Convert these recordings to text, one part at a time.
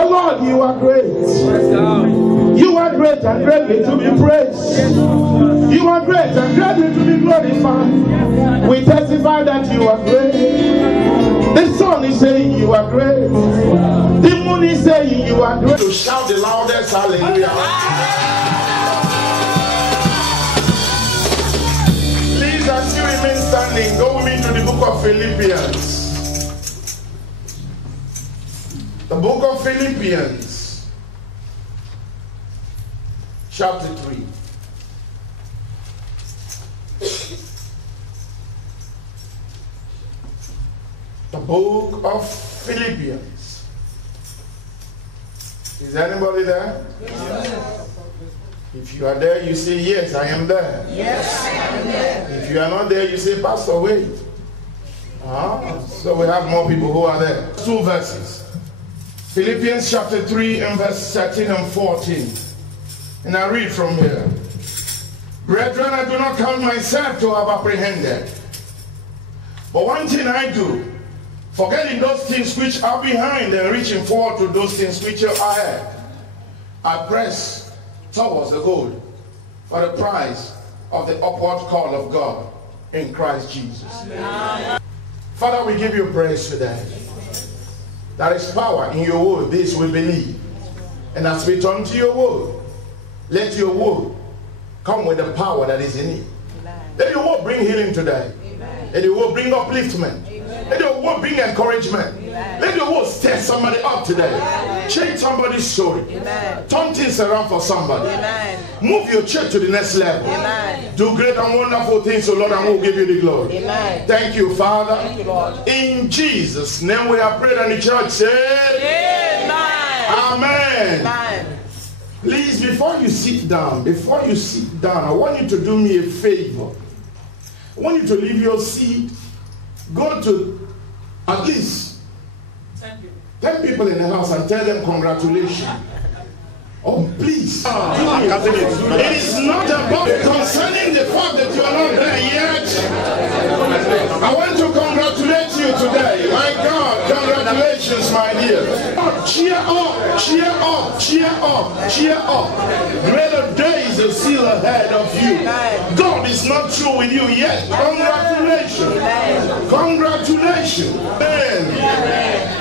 Oh Lord, you are great. You are great and greatly to be praised. You are great and greatly to be glorified. We testify that you are great. The sun is saying you are great. The moon is saying you are great. To shout the loudest hallelujah. Please, as you remain standing, go with me to the book of Philippians. The book of Philippians, chapter 3. The book of Philippians. Is anybody there? Yes. If you are there, you say, yes, I am there. Yes, I am there. If you are not there, you say, Pastor, wait. So we have more people who are there. 2 verses. Philippians chapter 3 and verse 13 and 14. And I read from here. Brethren, I do not count myself to have apprehended. But one thing I do, forgetting those things which are behind and reaching forward to those things which are ahead, I press towards the goal for the prize of the upward call of God in Christ Jesus. Amen. Father, we give you praise today. There is power in your word, this we believe. And as we turn to your word, let your word come with the power that is in it. Let your word bring healing today. Let your word bring upliftment. Let your word bring encouragement. Let your word stir somebody up today. Change somebody's story. Turn things around for somebody. Move your church to the next level. Do great and wonderful things, so Lord, and we'll give you the glory. Thank you, Father. Thank you, Lord. In Jesus' name we have prayed, and the church said, Amen. Amen. Please, before you sit down, I want you to do me a favor. I want you to leave your seat. Go to at least 10 people in the house and tell them congratulations. Oh, please. It is not about concerning the fact that you are not there yet. I want to congratulate you today. My God, congratulations, my dear. Cheer up, cheer up, cheer up, cheer up. Greater days are still ahead of you. God is not through with you yet. Congratulations. Congratulations. Amen.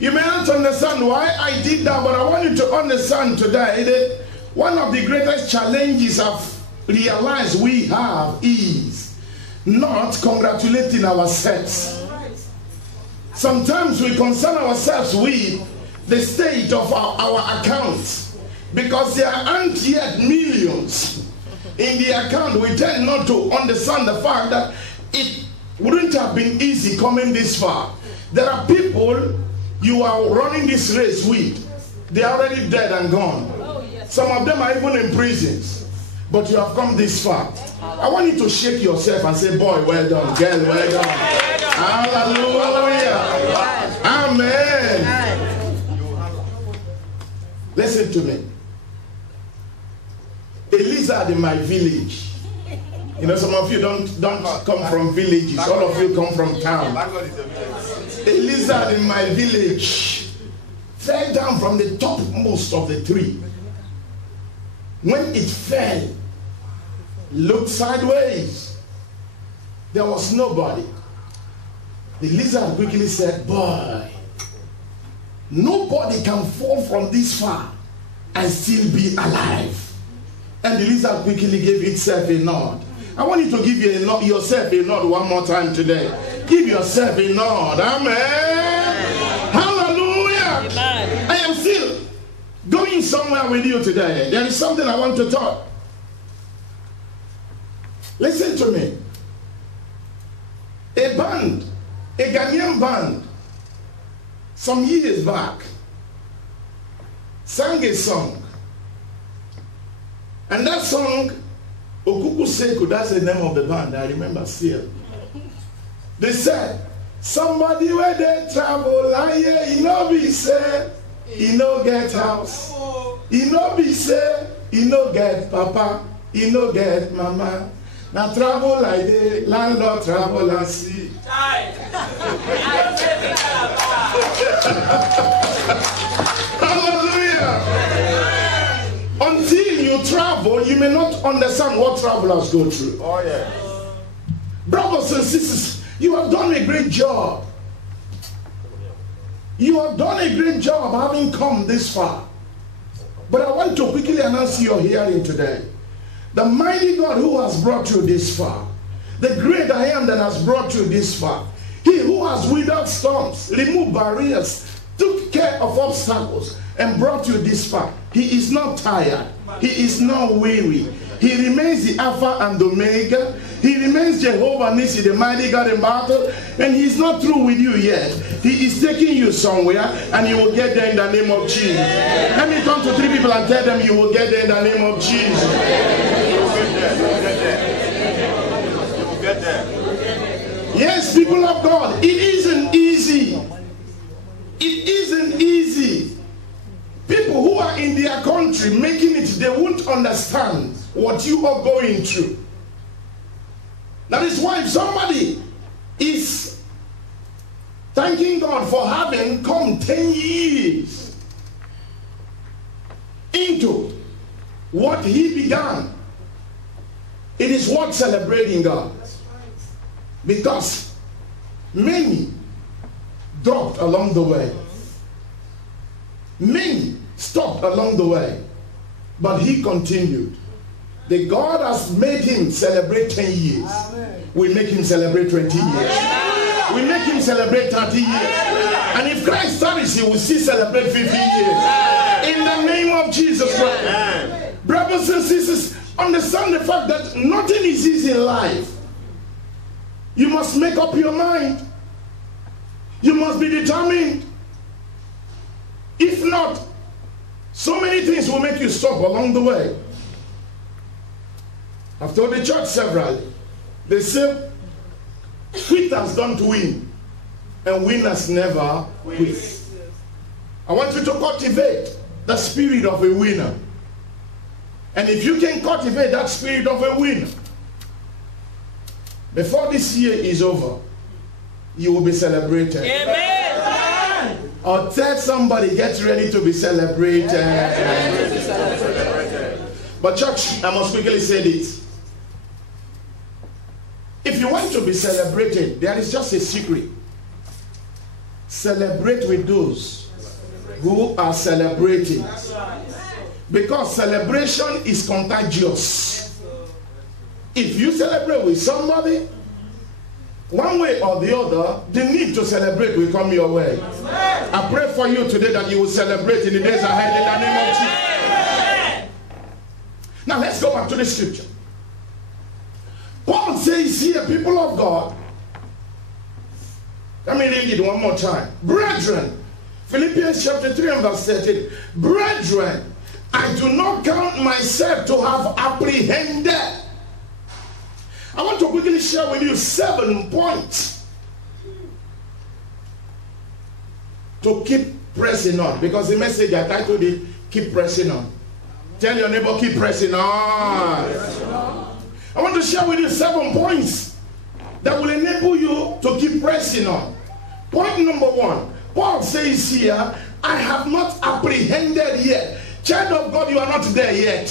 You may not understand why I did that, but I want you to understand today that one of the greatest challenges I've realized we have is not congratulating ourselves. Sometimes we concern ourselves with the state of our accounts because there aren't yet millions in the account. We tend not to understand the fact that it wouldn't have been easy coming this far. There are people you are running this race with. They are already dead and gone. Some of them are even in prisons. But you have come this far. I want you to shake yourself and say, boy, well done. Girl, well done. Hallelujah. Amen. Listen to me. A lizard in my village. You know, some of you don't come from villages. All of you come from town. A lizard in my village fell down from the topmost of the tree. When it fell, looked sideways. There was nobody. The lizard quickly said, boy, nobody can fall from this far and still be alive. And the lizard quickly gave itself a nod. I want you to give yourself a nod one more time today. Give yourself a nod. Amen. Hallelujah. Amen. I am still going somewhere with you today. There is something I want to talk. Listen to me. A band, a Ghanaian band, some years back, sang a song. And that song, Okuku Seku, that's the name of the band, I remember still. They said, somebody where they travel, and yeah, he no be say, he no get house. He no be say, he no get papa, he no get mama. Now travel like the landlord travel and see. you may not understand what travelers go through. Oh, yeah. Brothers and sisters, you have done a great job. You have done a great job having come this far. But I want to quickly announce your hearing today. The mighty God who has brought you this far, the great I am that has brought you this far, he who has withered storms, removed barriers, took care of obstacles, and brought you this far. He is not tired. He is not weary. He remains the Alpha and Omega. He remains Jehovah Nissi, the mighty God in battle. And he's not through with you yet. He is taking you somewhere, and you will get there in the name of Jesus. Let me come to 3 people and tell them you will get there in the name of Jesus. You will get there. Yes, people of God, it isn't easy. It isn't easy. People who are in their country making it, they won't understand what you are going through. That is why if somebody is thanking God for having come 10 years into what he began, it is worth celebrating God. Because many dropped along the way. Many stopped along the way. But he continued. The God has made him celebrate 10 years. We make him celebrate 20 years. We make him celebrate 30 years. And if Christ tarries, he will still celebrate 50 years. In the name of Jesus Christ. Brothers and sisters, understand the fact that nothing is easy in life. You must make up your mind. You must be determined. If not, so many things will make you stop along the way. I've told the church severally. They say, quitters don't win, and winners never win. I want you to cultivate the spirit of a winner. And if you can cultivate that spirit of a winner, before this year is over, you will be celebrated. Amen. Or tell somebody, get ready to be celebrated. But church, I must quickly say this. If you want to be celebrated, there is just a secret. Celebrate with those who are celebrating. Because celebration is contagious. If you celebrate with somebody, one way or the other, the need to celebrate will come your way. I pray for you today that you will celebrate in the days ahead in the name of Jesus. Now let's go back to the scripture. Paul says here, people of God, let me read it one more time. Brethren, Philippians chapter 3 and verse 13. Brethren, I do not count myself to have apprehended. I want to quickly share with you 7 points to keep pressing on. Because the message I titled it, keep pressing on. Tell your neighbor, keep pressing on. I want to share with you 7 points that will enable you to keep pressing on. Point number 1. Paul says here, I have not apprehended yet. Child of God, you are not there yet.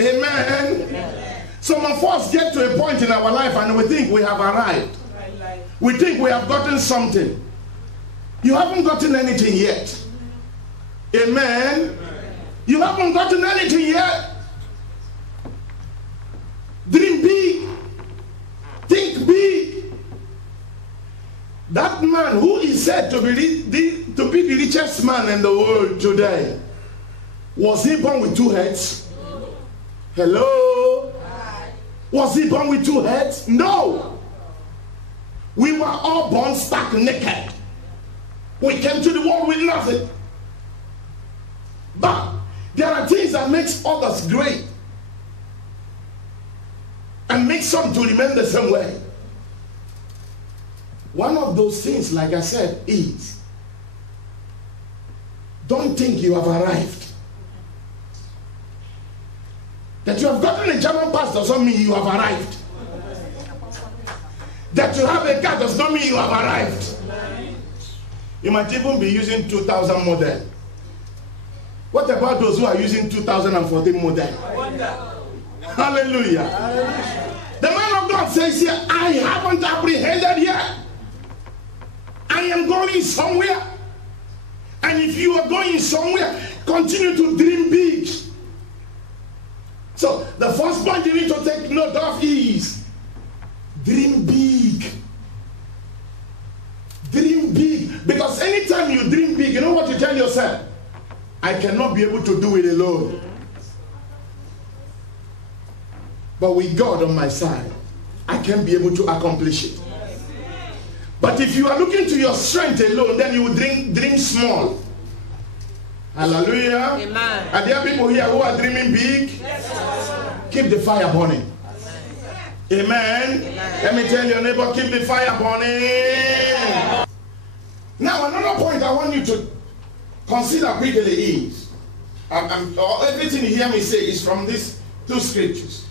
Amen. Some of us get to a point in our life and we think we have arrived. We think we have gotten something. You haven't gotten anything yet. Amen. You haven't gotten anything yet. Dream big. Think big. That man who is said to be the richest man in the world today, was he born with 2 heads? Hello? Was he born with 2 heads? No. We were all born stark naked. We came to the world with nothing. But there are things that makes others great and make some to remain the same way. One of those things, like I said, is don't think you have arrived. That you have gotten a German pass does not mean you have arrived. That you have a car does not mean you have arrived. You might even be using 2000 model. What about those who are using 2014 model? Hallelujah. The man of God says here, I haven't apprehended yet. I am going somewhere. And if you are going somewhere, continue to dream big. So the first point you need to take note of is dream big. Dream big. Because anytime you dream big, you know what you tell yourself? I cannot be able to do it alone. But with God on my side, I can be able to accomplish it. But if you are looking to your strength alone, then you will dream small. Hallelujah. Amen. Are there people here who are dreaming big? Yes. Keep the fire burning. Amen. Amen. Let me tell your neighbor, keep the fire burning. Now another point I want you to consider quickly is, everything you hear me say is from these two scriptures.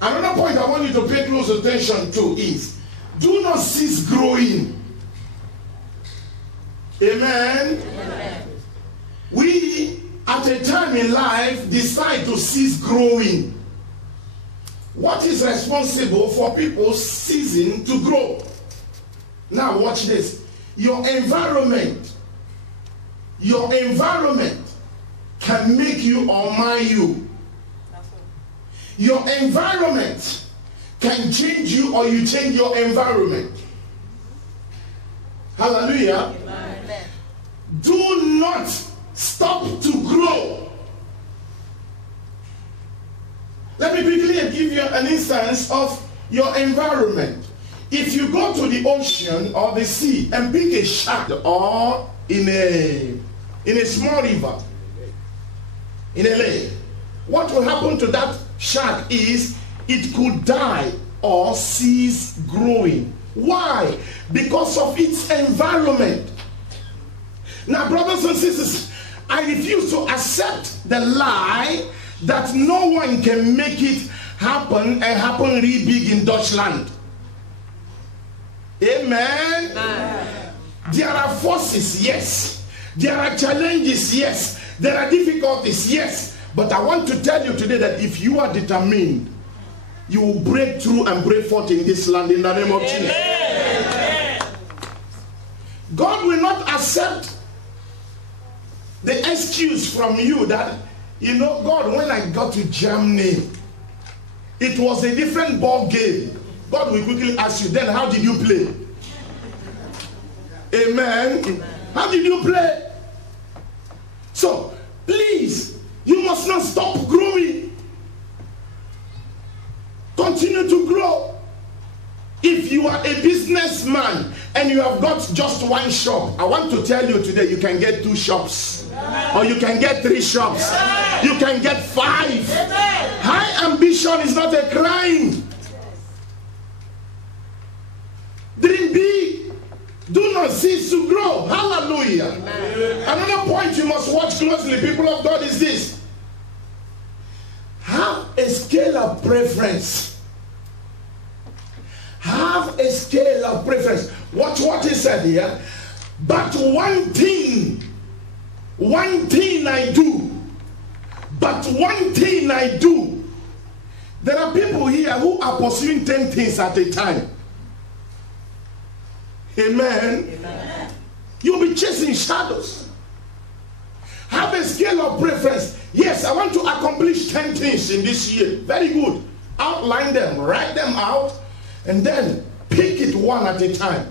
Another point I want you to pay close attention to is, do not cease growing. Amen. Amen. We, at a time in life, decide to cease growing. What is responsible for people ceasing to grow? Now watch this. Your environment can make you or mar you. Your environment can change you or you change your environment. Hallelujah. Amen. Do not stop to grow. Let me quickly give you an instance of your environment. If you go to the ocean or the sea and pick a shark or in a small river, in a lake, what will happen to that shark is it could die or cease growing. Why? Because of its environment. Now, brothers and sisters, I refuse to accept the lie that no one can make it happen and happen really big in Deutschland. Amen. Amen. There are forces, yes. There are challenges, yes. There are difficulties, yes. But I want to tell you today that if you are determined, you will break through and break forth in this land in the name of Jesus. Amen. God will not accept the excuse from you that, you know, God, when I got to Germany, it was a different ball game. God will quickly ask you, then how did you play? Amen. How did you play? So, please, you must not stop growing. Continue to grow. If you are a businessman and you have got just one shop, I want to tell you today, you can get 2 shops. Or you can get 3 shops. You can get 5. High ambition is not a crime. Dream big. Do not cease to grow. Hallelujah. Another point you must watch closely, people of God, is this. Have a scale of preference. Have a scale of preference. Watch what he said here. But one thing I do. But one thing I do. There are people here who are pursuing 10 things at a time. Amen. Amen. You'll be chasing shadows. Have a scale of preference. Yes, I want to accomplish 10 things in this year. Very good. Outline them, write them out, and then pick it one at a time.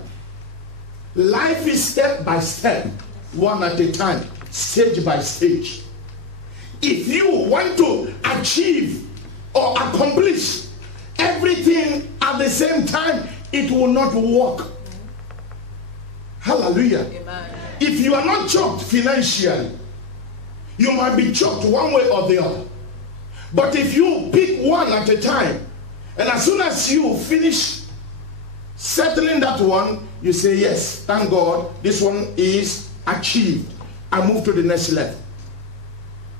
Life is step by step, one at a time, stage by stage. If you want to achieve or accomplish everything at the same time, it will not work. Hallelujah. Amen. If you are not choked financially, you might be choked one way or the other. But if you pick one at a time, and as soon as you finish settling that one, you say, yes, thank God, this one is achieved. I move to the next level.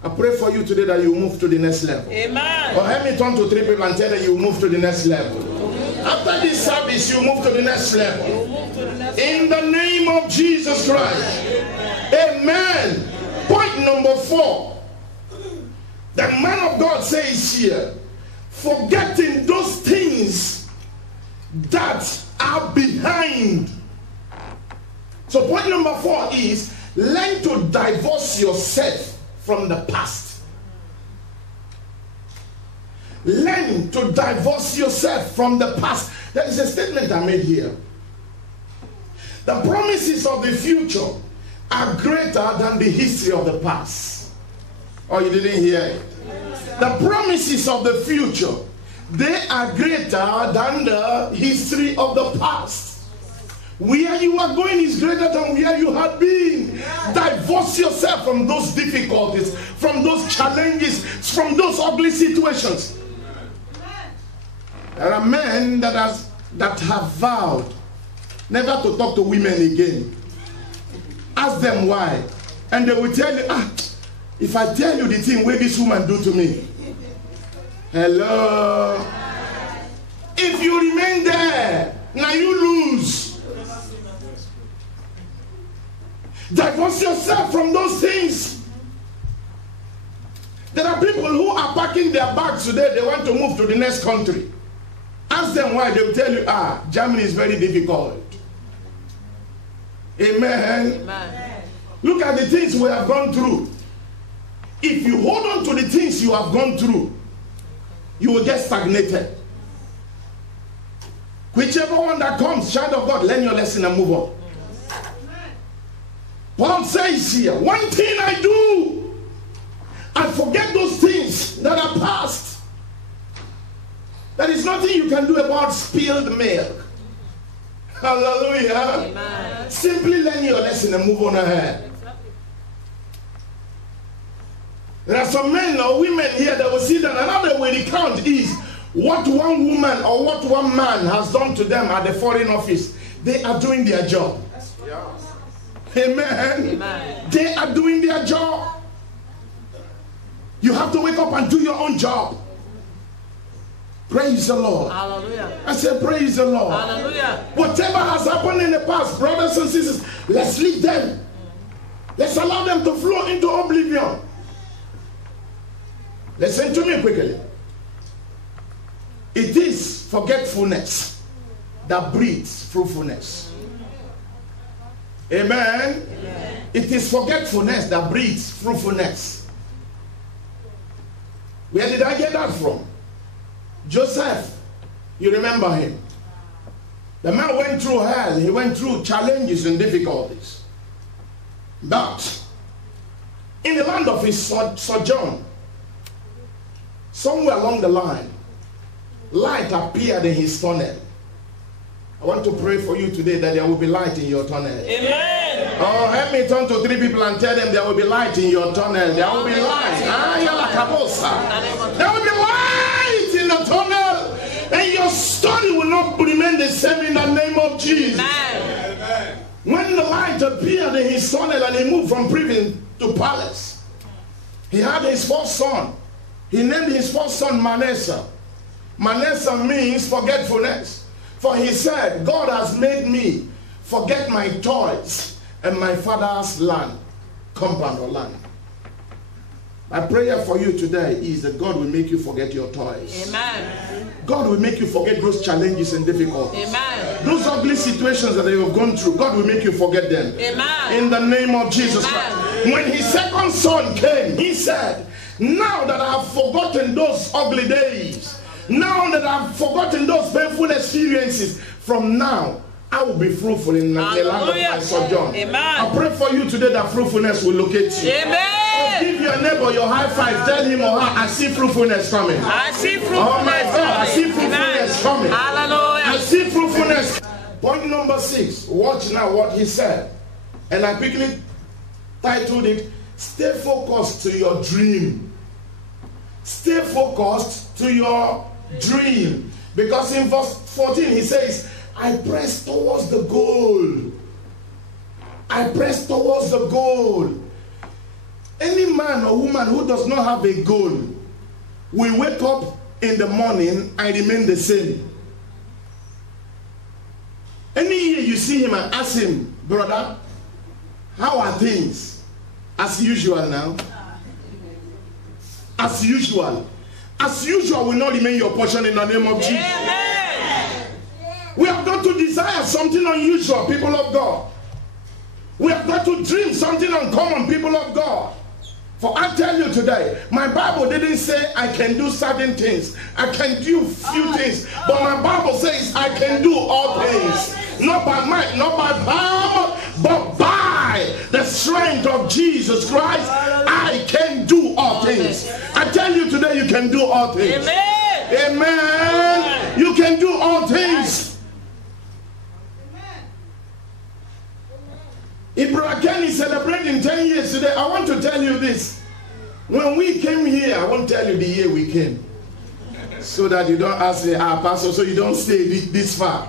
I pray for you today that you move to the next level. Amen. Or help me turn to 3 people and tell them you move to the next level. After this service, you move to the next level. In the name of Jesus Christ. Amen. number 4, the man of God says here, forgetting those things that are behind. So point number 4 is, learn to divorce yourself from the past. Learn to divorce yourself from the past. There is a statement I made here. The promises of the future are greater than the history of the past. Oh, you didn't hear it? The promises of the future, they are greater than the history of the past. Where you are going is greater than where you have been. Divorce yourself from those difficulties, from those challenges, from those ugly situations. There are men that have vowed never to talk to women again. Ask them why. And they will tell you, if I tell you the thing what this woman do to me. Hello. If you remain there, now you lose. Divorce yourself from those things. There are people who are packing their bags today. They want to move to the next country. Ask them why. They will tell you, Germany is very difficult. Amen. Amen. Look at the things we have gone through. If you hold on to the things you have gone through, you will get stagnated. Whichever one that comes, child of God, learn your lesson and move on. Paul says here, one thing I do, I forget those things that are past. There is nothing you can do about spilled milk. Hallelujah. Amen. Simply learn your lesson and move on ahead. There are some men or women here that will see that another way to count is what one woman or what one man has done to them at the foreign office. They are doing their job. Amen. Amen. They are doing their job. You have to wake up and do your own job. Praise the Lord. Hallelujah. I said, praise the Lord. Hallelujah. Whatever has happened in the past, brothers and sisters, let's leave them. Let's allow them to flow into oblivion. Listen to me quickly. It is forgetfulness that breeds fruitfulness. Amen. Amen. It is forgetfulness that breeds fruitfulness. Where did I get that from? Joseph, you remember him. The man went through hell. He went through challenges and difficulties. But in the land of his sojourn, somewhere along the line, light appeared in his tunnel. I want to pray for you today that there will be light in your tunnel. Amen. Oh, help me turn to 3 people and tell them there will be light in your tunnel. There will be light. There will be light in the tunnel. And your story will not remain the same in the name of Jesus. Amen. When the light appeared in his tunnel and he moved from prison to palace, he had his first son. He named his first son Manasseh. Manasseh means forgetfulness. For he said, God has made me forget my toys and my father's land, compound or land. My prayer for you today is that God will make you forget your toys. Amen. God will make you forget those challenges and difficulties. Amen. Those ugly situations that you have gone through, God will make you forget them. Amen. In the name of Jesus Christ. When his second son came, he said, now that I have forgotten those ugly days, now that I've forgotten those painful experiences, from now I will be fruitful in the land of my sojourn. Amen. I pray for you today that fruitfulness will locate you. Amen. Give your neighbor your high five. Tell him or her, I see fruitfulness coming. I see fruitfulness. Oh my God, I see fruitfulness coming. Hallelujah. I see fruitfulness. Point number 6. Watch now what he said. And I quickly titled it, stay focused to your dream. Stay focused to your dream. Because in verse 14 he says, I press towards the goal. I press towards the goal. Any man or woman who does not have a goal will wake up in the morning and remain the same. Any year you see him and ask him, brother, how are things? As usual now. As usual. As usual will not remain your portion in the name of Jesus. Amen. We have got to desire something unusual, people of God. We have got to dream something uncommon, people of God. For I tell you today, my Bible didn't say I can do certain things. I can do few things. But my Bible says I can do all things. Not by might, not by power, but by the strength of Jesus Christ, I can do all things. I tell you today, you can do all things. Amen. Amen. You can do all things. If Brother Ken is celebrating 10 years today, I want to tell you this. When we came here, I won't tell you the year we came. So that you don't ask me, Pastor, so you don't stay this far.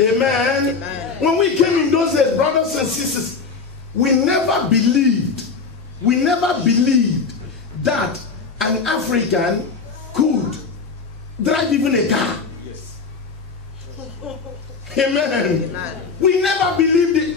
Amen. When we came in those days, brothers and sisters, we never believed that an African could drive even a car. Yes. Amen. We never believed it.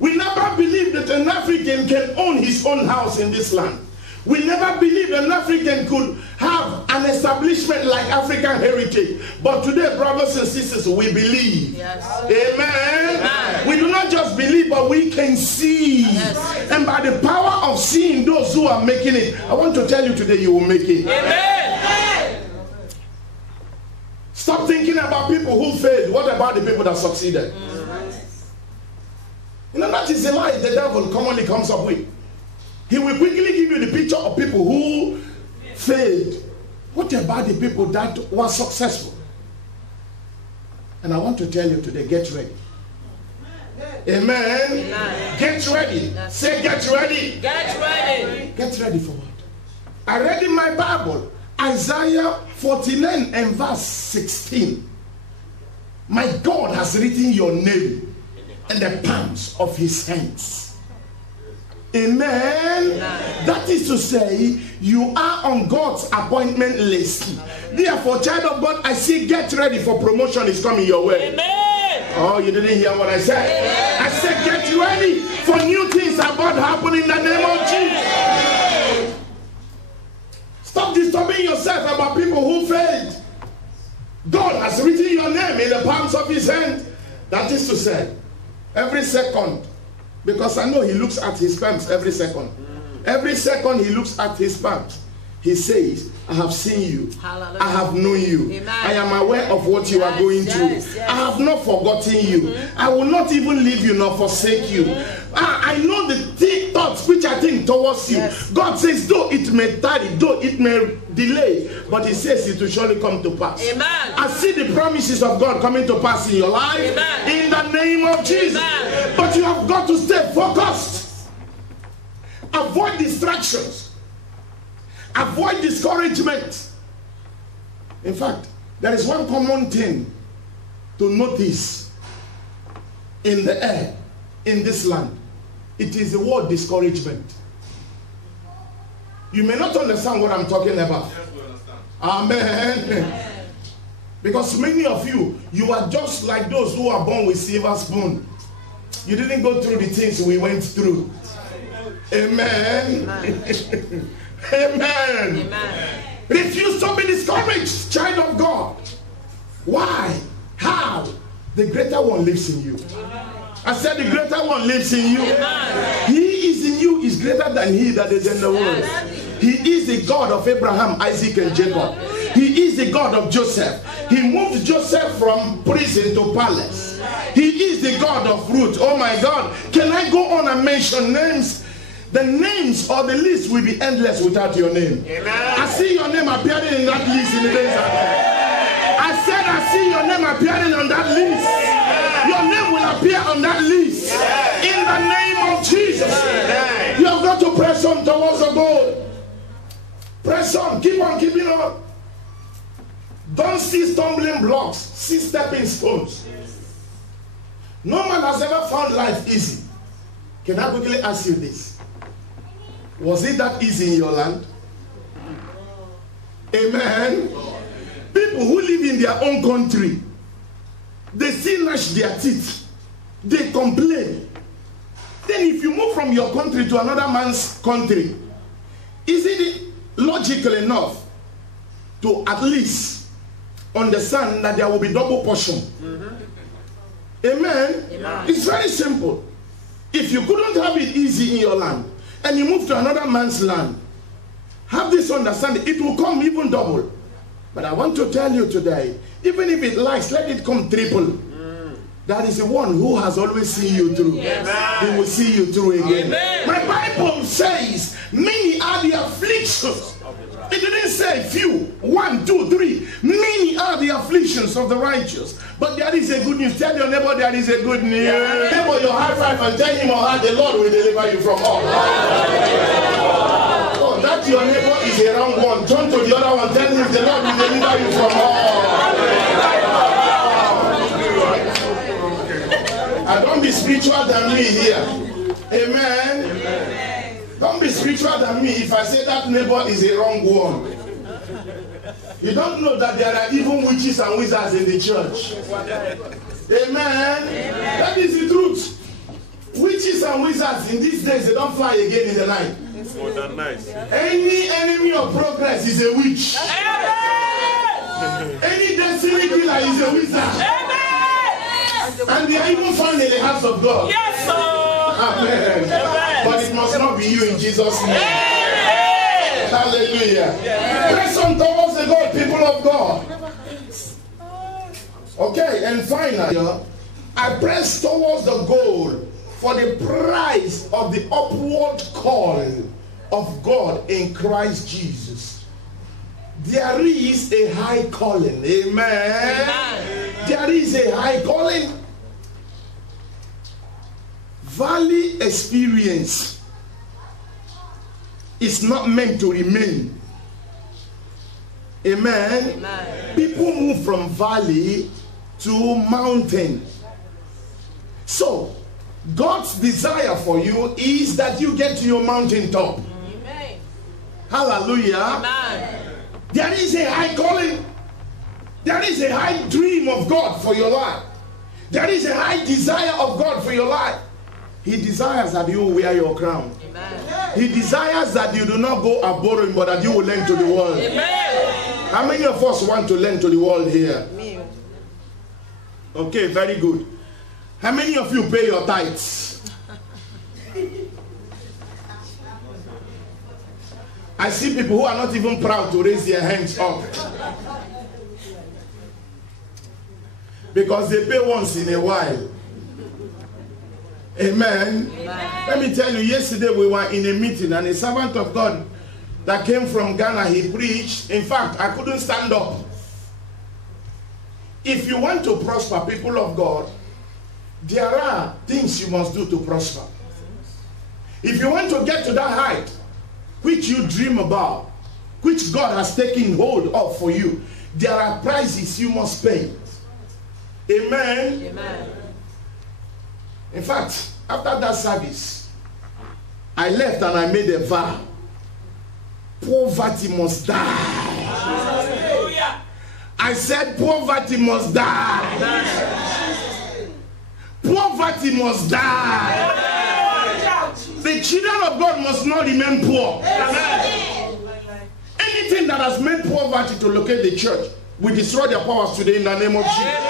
We never believed that an African can own his own house in this land. We never believed an African could have an establishment like African Heritage. But today, brothers and sisters, we believe. Yes. Amen. Amen. We do not just believe, but we can see. Yes. And by the power of seeing those who are making it, I want to tell you today, you will make it. Amen. Stop thinking about people who failed. What about the people that succeeded? You know, that is the lie the devil commonly comes up with. He will quickly give you the picture of people who failed. What about the people that were successful? And I want to tell you today, get ready. Amen. Amen. Get ready. Say, get ready. Get ready. Get ready for what? I read in my Bible, Isaiah 49 and verse 16. My God has written your name in the palms of his hands. Amen. That is to say, you are on God's appointment list. Therefore, child of God, I say get ready for promotion is coming your way. Amen. Oh, you didn't hear what I said? Amen. I said get ready for new things about to happen in the name of Jesus. Stop disturbing yourself about people who failed. God has written your name in the palms of his hand. That is to say, every second, because I know he looks at his palms every second. Every second he looks at his palms. He says, I have seen you. Hallelujah. I have known you. Amen. I am aware of what you are going through. Yes. I have not forgotten you. I will not even leave you nor forsake you. I know the thoughts which I think towards you. Yes. God says, though it may tarry, though it may delay, but he says it will surely come to pass. Amen. I see the promises of God coming to pass in your life. Amen. In the name of Jesus. Amen. But you have got to stay focused. Avoid distractions. Avoid discouragement. In fact, there is one common thing to notice in the air, in this land. It is the word discouragement. You may not understand what I'm talking about. Yes, we understand. Amen. Because many of you, you are just like those who are born with silver spoon. You didn't go through the things we went through. Amen. Amen. Amen. Amen. Refuse to be discouraged, child of God. Why? How? The greater one lives in you. I said the greater one lives in you. Amen. He is in you is greater than he that is in the world. He is the God of Abraham, Isaac, and Jacob. He is the God of Joseph. He moved Joseph from prison to palace. He is the God of Ruth. Oh my God. Can I go on and mention names? The names or the list will be endless without your name. Amen. I see your name appearing in that list in the days ahead. I said I see your name appearing on that list. Your name will appear on that list. In the name of Jesus. You have got to press on towards the goal. Press on. Keep on keeping on. Don't see stumbling blocks. See stepping stones. No man has ever found life easy. Can I quickly ask you this? Was it that easy in your land? Amen. People who live in their own country, they still gnash their teeth. They complain. Then if you move from your country to another man's country, is it logical enough to at least understand that there will be double portion? Amen? It's very simple. If you couldn't have it easy in your land and you move to another man's land, have this understanding, it will come even double. But I want to tell you today, even if it likes, let it come triple. That is the one who has always seen you through. Yes. He will see you through again. Amen. My Bible says, many are the afflictions. It didn't say few, 1, 2, 3. Many are the afflictions of the righteous. But there is a good news. Tell your neighbor there is a good news. Yeah. Neighbor your high five and tell him or her, the Lord will deliver you from all. Oh, that your neighbor is a wrong one. Turn to the other one, tell him the Lord will deliver you from all. Don't be spiritual than me here. Amen. Amen. Don't be spiritual than me if I say that neighbor is a wrong one. You don't know that there are even witches and wizards in the church. Amen. Amen. That is the truth. Witches and wizards in these days, they don't fly again in the night. Oh, that's nice. Any enemy of progress is a witch. Any destiny killer is a wizard. And they are even found in the house of God. Yes, sir. Amen. Amen. But it must not be you in Jesus' name. Amen. Hallelujah. Yes. Press on towards the goal, people of God. Okay, and finally, I press towards the goal for the prize of the upward call of God in Christ Jesus. There is a high calling. Amen. Amen. There is a high calling. Valley experience is not meant to remain. Amen. Amen. People move from valley to mountain. So, God's desire for you is that you get to your mountaintop. Amen. Hallelujah. Amen. There is a high calling. There is a high dream of God for your life. There is a high desire of God for your life. He desires that you wear your crown. Amen. He desires that you do not go a borrowing, but that you will lend to the world. Amen. How many of us want to lend to the world here? Me. Okay, very good. How many of you pay your tithes? I see people who are not even proud to raise their hands up. Because they pay once in a while. Amen. Amen. Let me tell you, yesterday we were in a meeting and a servant of God that came from Ghana, he preached. In fact, I couldn't stand up. If you want to prosper, people of God, there are things you must do to prosper. If you want to get to that height, which you dream about, which God has taken hold of for you, there are prices you must pay. Amen. Amen. In fact, after that service, I left and I made a vow. Poverty must die. Hallelujah. I said poverty must die. Poverty must die. The children of God must not remain poor. Anything that has made poverty to locate the church, we destroy their powers today in the name of Jesus.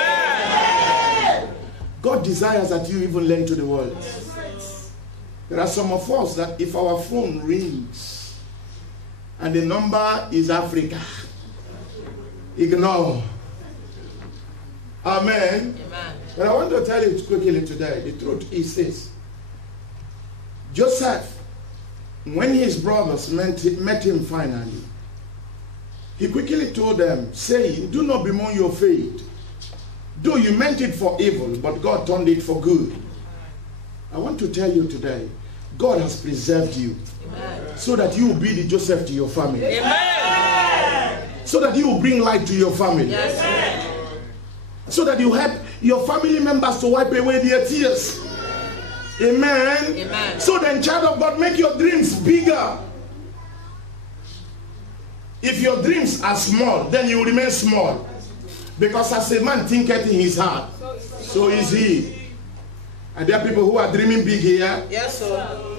God desires that you even lend to the world. There are some of us that if our phone rings and the number is Africa, ignore. Amen. Amen. But I want to tell you quickly today, the truth is this. Joseph, when his brothers met him finally, he quickly told them, saying, do not bemoan your fate. Though you meant it for evil, but God turned it for good. I want to tell you today, God has preserved you. Amen. So that you will be the Joseph to your family. Amen. So that you will bring light to your family. Yes. So that you help your family members to wipe away their tears. Amen. Amen. So then, child of God, make your dreams bigger. If your dreams are small, then you will remain small. Because as a man thinketh in his heart, so is he. Are there people who are dreaming big here? Yes, sir.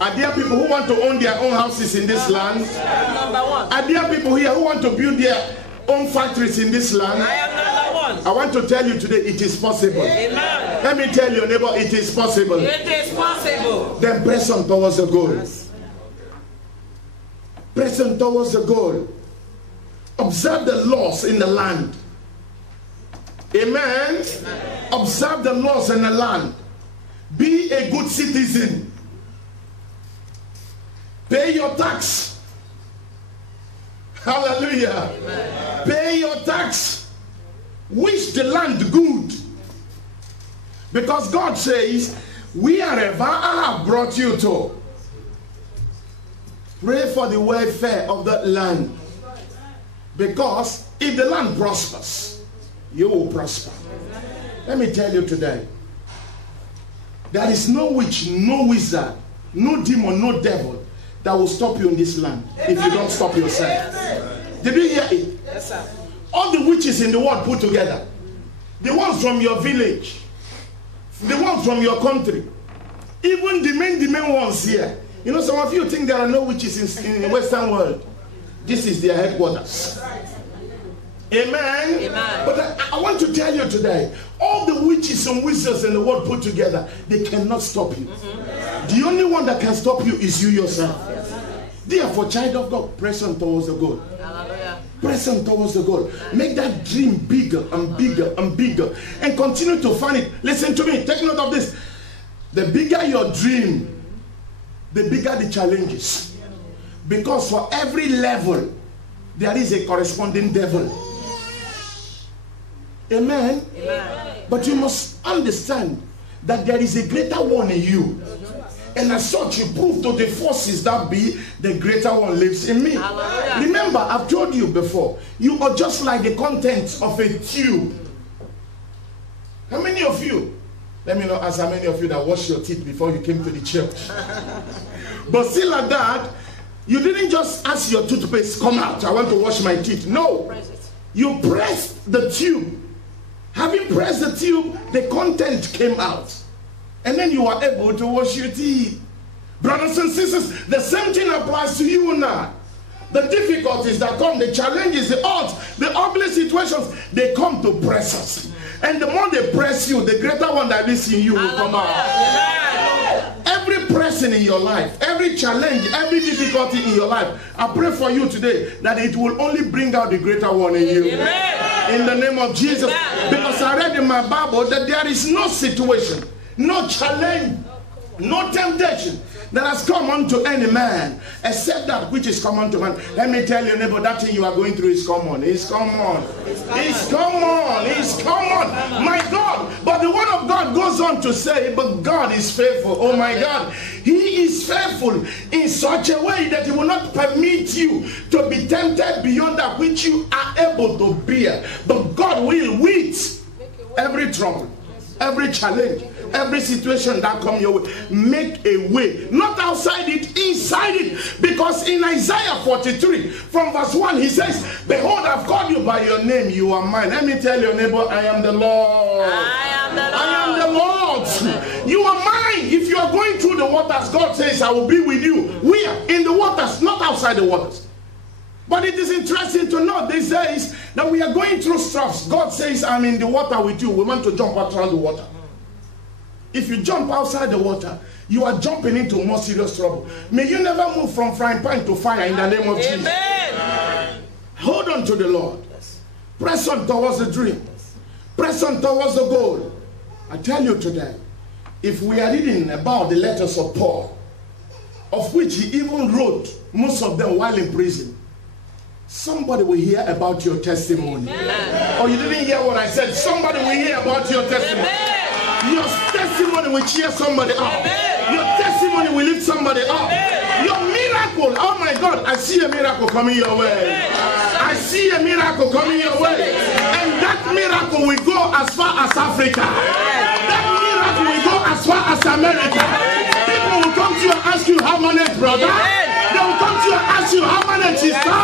Are there people who want to own their own houses in this land? Number one. Are there people here who want to build their own factories in this land? I am number one. I want to tell you today, it is possible. Amen. Let me tell your neighbor, it is possible. It is possible. Then press on towards the goal. Press on towards the goal. Observe the laws in the land. Amen. Observe the laws in the land. Be a good citizen. Pay your tax. Hallelujah. Amen. Pay your tax. Wish the land good. Because God says, wherever I have brought you to, pray for the welfare of that land. Because if the land prospers, you will prosper. Let me tell you today, there is no witch, no wizard, no demon, no devil that will stop you in this land if you don't stop yourself. Did you hear it? Yes, sir. All the witches in the world put together, the ones from your village, the ones from your country, even the main ones here. You know, some of you think there are no witches in the Western world. This is their headquarters. Amen. Amen. But I want to tell you today, all the witches and wizards in the world put together, they cannot stop you. The only one that can stop you is you yourself. Therefore, child of God, press on towards the goal. Hallelujah. Press on towards the goal. Make that dream bigger and bigger and bigger. And continue to find it. Listen to me. Take note of this. The bigger your dream, the bigger the challenges. Because for every level, there is a corresponding devil. Amen. Amen. But you must understand that there is a greater one in you. And as such, you prove to the forces that be, the greater one lives in me. Hallelujah. Remember, I've told you before, you are just like the contents of a tube. How many of you, let me know, ask how many of you that washed your teeth before you came to the church. But still like that, you didn't just ask your toothpaste, come out, I want to wash my teeth. No. You pressed the tube. Having pressed the tube, the content came out. And then you are able to wash your teeth. Brothers and sisters, the same thing applies to you now. The difficulties that come, the challenges, the odds, the ugly situations, they come to press us. And the more they press you, the greater one that is in you will come out. Every pressing in your life, every challenge, every difficulty in your life, I pray for you today that it will only bring out the greater one in you. In the name of Jesus. Because I read in my Bible that there is no situation, no challenge, no temptation that has come unto any man except that which is common to man. Let me tell you, neighbor, that thing you are going through is common. It's common. It's common. It's common. My God. But the word of God goes on to say, but God is faithful. Oh my God. He is faithful in such a way that he will not permit you to be tempted beyond that which you are able to bear. But God will, with every trouble, every challenge, every situation that come your way, make a way, not outside it, inside it. Because in Isaiah 43 from verse 1 he says, behold, I've called you by your name, you are mine. Let me tell your neighbor, I am the Lord. I am the Lord. You are mine. If you are going through the waters, God says, I will be with you. We are in the waters, not outside the waters. But it is interesting to note these days that we are going through stuff. God says, I'm in the water with you. We want to jump around the water. If you jump outside the water, you are jumping into more serious trouble. May you never move from frying pan to fire in the name of Jesus. Hold on to the Lord. Press on towards the dream. Press on towards the goal. I tell you today, if we are reading about the letters of Paul, of which he even wrote most of them while in prison, somebody will hear about your testimony. Oh, you didn't hear what I said? Somebody will hear about your testimony. Your testimony will cheer somebody up. Your testimony will lift somebody up. Your miracle, oh my God, I see a miracle coming your way. I see a miracle coming your way. And that miracle will go as far as Africa. That miracle will go as far as America. People will come to you and ask you how many, brother. They will come to you and ask you how many, sister.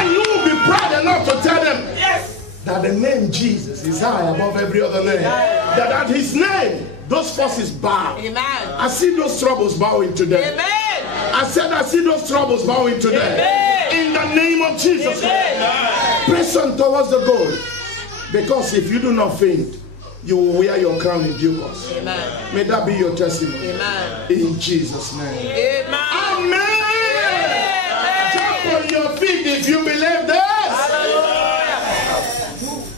And you will be proud enough to tell them, yes, that the name Jesus is high above every other name. That at his name, those forces bow. Amen. I see those troubles bowing today. Amen. I said I see those troubles bowing today. Amen. In the name of Jesus. Amen. Press on towards the goal. Because if you do not faint, you will wear your crown in due course. Amen. May that be your testimony. Amen. In Jesus' name. Amen.